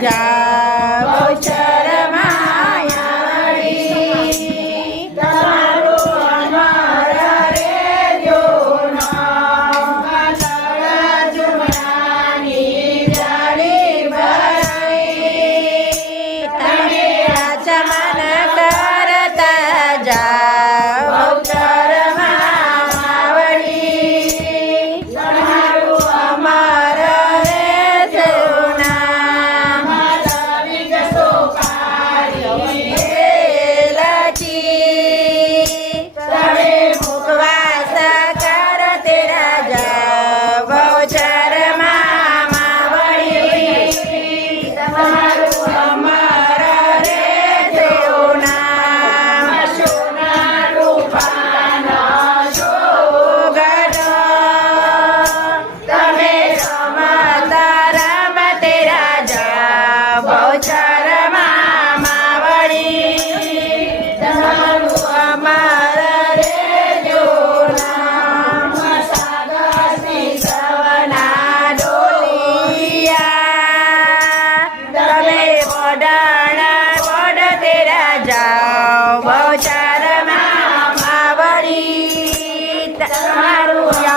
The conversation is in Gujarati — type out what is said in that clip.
રાજા બહુચર માયાળી તમારું અમર રે જોના કાતળ ચુમડાની જાળી ભરાઈ તમે આચમન કરતા જાઓ બહુચર માયાળી તમારું અમર રે જોના માતા વિગસો પારી તમે મુખવાસ કરતે રાજા બહુચર માયાળી તમારું અમર રે જોના સોના રૂપાના સોગડો તમે રમતા રમતે રાજા બહુચર માયાળી તમારું અમર રે જોના સાગરની સવના ડોલિયા તમે વડતે રાજા બહુચર માયાળી તમારું